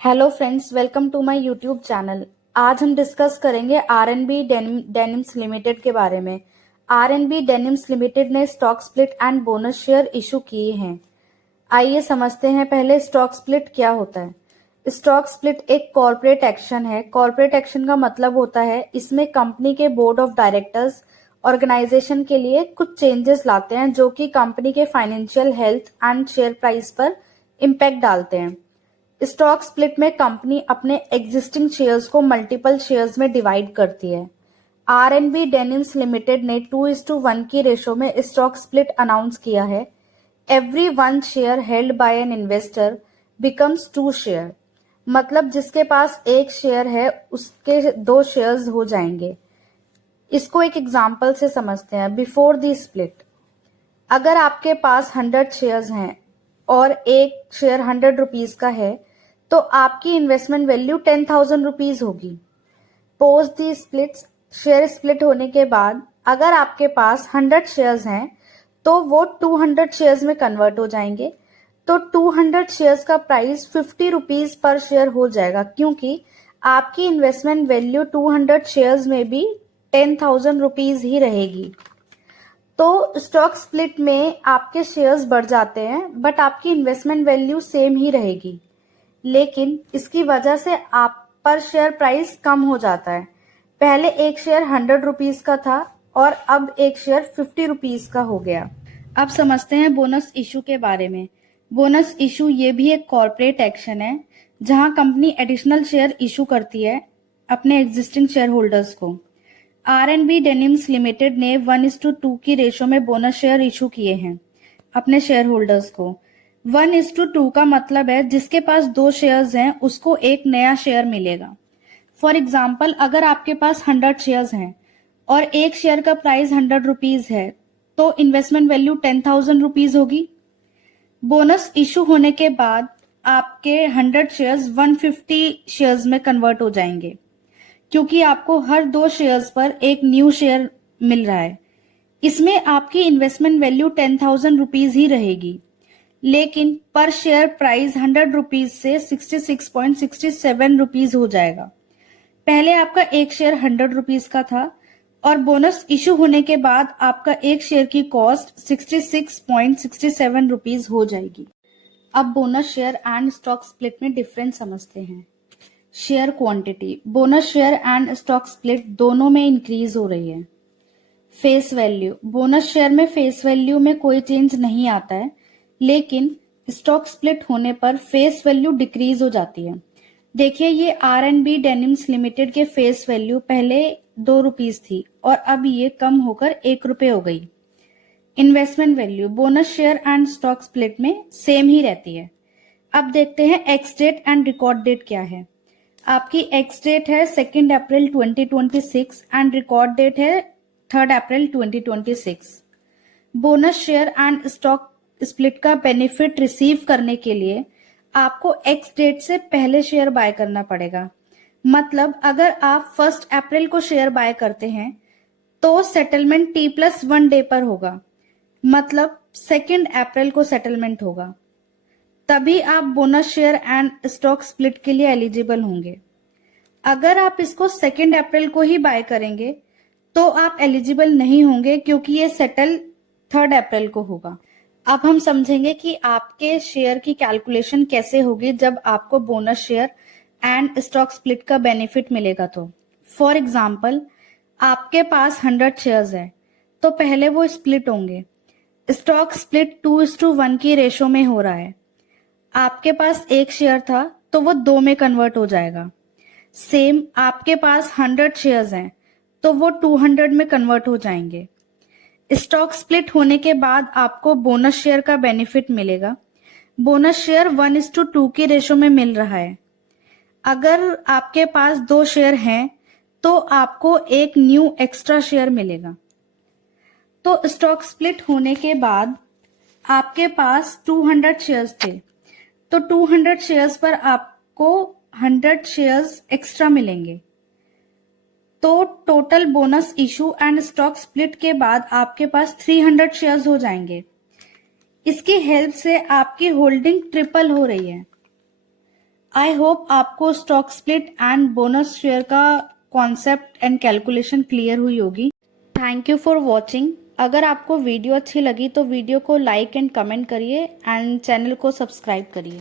Hello friends, welcome to my YouTube channel. आज हम discuss करेंगे आरएनबी डेनिम्स लिमिटेड के बारे में। आरएनबी डेनिम्स लिमिटेड ने stock split and bonus share issue किए हैं। आइए समझते हैं पहले स्टॉक स्प्लिट क्या होता है। स्टॉक स्प्लिट एक कॉर्पोरेट एक्शन है। कॉर्पोरेट एक्शन का मतलब होता है इसमें कंपनी के बोर्ड ऑफ डायरेक्टर्स ऑर्गेनाइजेशन के लिए कुछ चेंजेस लाते हैं जो कि कंपनी के financial health and share price पर इम्पैक्ट डालते हैं। स्टॉक स्प्लिट में कंपनी अपने एग्जिस्टिंग शेयर्स को मल्टीपल शेयर्स में डिवाइड करती है। आरएनबी डेनिम्स लिमिटेड ने 2:1 की रेशो में स्टॉक स्प्लिट अनाउंस किया है। Every 1 share held by an investor becomes 2 share. मतलब जिसके पास एक शेयर है उसके 2 शेयर्स हो जाएंगे। इसको एक एग्जांपल से समझते हैं। बिफोर द स्प्लिट, अगर आपके पास 100 शेयर्स हैं और एक शेयर 100 रुपीज का है तो आपकी इन्वेस्टमेंट वैल्यू 10,000 रुपीज होगी। पोस्ट दी स्प्लिट्स, शेयर स्प्लिट होने के बाद अगर आपके पास 100 शेयर्स हैं तो वो 200 शेयर्स में कन्वर्ट हो जाएंगे। तो 200 शेयर्स का प्राइस 50 रुपीज पर शेयर हो जाएगा, क्योंकि आपकी इन्वेस्टमेंट वैल्यू 200 शेयर्स में भी 10,000 रुपीज ही रहेगी। तो स्टॉक स्प्लिट में आपके शेयर्स बढ़ जाते हैं बट आपकी इन्वेस्टमेंट वैल्यू सेम ही रहेगी, लेकिन इसकी वजह से आप पर शेयर प्राइस कम हो जाता है। पहले एक शेयर 100 रुपीज का था और अब एक शेयर 50 रुपीज का हो गया। अब समझते हैं बोनस इशू के बारे में। बोनस इशू ये भी एक कॉर्पोरेट एक्शन है जहां कंपनी एडिशनल शेयर इशू करती है अपने एग्जिस्टिंग शेयर होल्डर्स को। आरएनबी डेनिम्स लिमिटेड ने 1:2 की रेशो में बोनस शेयर इशू किए हैं अपने शेयर होल्डर्स को। 1:2 का मतलब है जिसके पास 2 शेयर्स हैं उसको एक नया शेयर मिलेगा। फॉर एग्जाम्पल, अगर आपके पास 100 शेयर्स हैं और एक शेयर का प्राइस 100 रुपीज है तो इन्वेस्टमेंट वैल्यू 10,000 रुपीज होगी। बोनस इशू होने के बाद आपके 100 शेयर्स 150 शेयर्स में कन्वर्ट हो जाएंगे, क्योंकि आपको हर 2 शेयर्स पर एक न्यू शेयर मिल रहा है। इसमें आपकी इन्वेस्टमेंट वैल्यू 10,000 रुपीज ही रहेगी, लेकिन पर शेयर प्राइस 100 रुपीज से 66.67 रुपीज हो जाएगा। पहले आपका एक शेयर 100 रुपीज का था और बोनस इशू होने के बाद आपका एक शेयर की कॉस्ट 66.67 रुपीज हो जाएगी। अब bonus share and stock split में डिफरेंस समझते हैं। Share quantity, bonus share and stock split दोनों में इंक्रीज हो रही है। फेस वैल्यू, बोनस शेयर में फेस वैल्यू में कोई चेंज नहीं आता है, लेकिन स्टॉक स्प्लिट होने पर फेस वैल्यू डिक्रीज हो जाती है। देखिए, ये आरएनबी डेनिम्स लिमिटेड के फेस वैल्यू पहले 2 रुपीज थी और अब ये कम होकर 1 रुपए हो गई। Investment value bonus share and stock split में सेम ही रहती है। अब देखते हैं ex date and record date क्या है। आपकी एक्स डेट है 2 अप्रैल 2026 एंड रिकॉर्ड डेट है 3 अप्रैल 2026। Bonus share and stock split का बेनिफिट रिसीव करने के लिए आपको एक्स डेट से पहले शेयर बाय करना पड़ेगा। मतलब अगर आप 1 अप्रैल को शेयर बाय करते हैं तो सेटलमेंट T+1 डे पर होगा, मतलब 2 अप्रैल को सेटलमेंट होगा। तभी आप bonus share and stock split के लिए एलिजिबल होंगे। अगर आप इसको 2 अप्रैल को ही बाय करेंगे तो आप एलिजिबल नहीं होंगे, क्योंकि ये सेटल 3 अप्रैल को होगा। अब हम समझेंगे कि आपके शेयर की कैलकुलेशन कैसे होगी जब आपको bonus share and stock split का बेनिफिट मिलेगा। तो फॉर एग्जाम्पल, आपके पास 100 शेयर्स है तो पहले वो स्प्लिट होंगे। स्टॉक स्प्लिट 2:1 की रेशो में हो रहा है। आपके पास एक शेयर था तो वो 2 में कन्वर्ट हो जाएगा। सेम आपके पास 100 शेयर्स हैं तो वो 200 में कन्वर्ट हो जाएंगे। स्टॉक स्प्लिट होने के बाद आपको बोनस शेयर का बेनिफिट मिलेगा। बोनस शेयर 1:2 की रेशो में मिल रहा है। अगर आपके पास 2 शेयर हैं तो आपको एक न्यू एक्स्ट्रा शेयर मिलेगा। तो स्टॉक स्प्लिट होने के बाद आपके पास 200 शेयर्स थे तो 200 शेयर्स पर आपको 100 शेयर्स एक्स्ट्रा मिलेंगे। तो total bonus issue and stock split के बाद आपके पास 300 शेयर्स हो जाएंगे। इसकी हेल्प से आपकी होल्डिंग ट्रिपल हो रही है। आई होप आपको stock split and bonus share का कॉन्सेप्ट एंड कैलकुलेशन क्लियर हुई होगी। Thank you for watching. अगर आपको वीडियो अच्छी लगी तो वीडियो को लाइक एंड कमेंट करिए एंड चैनल को सब्सक्राइब करिए।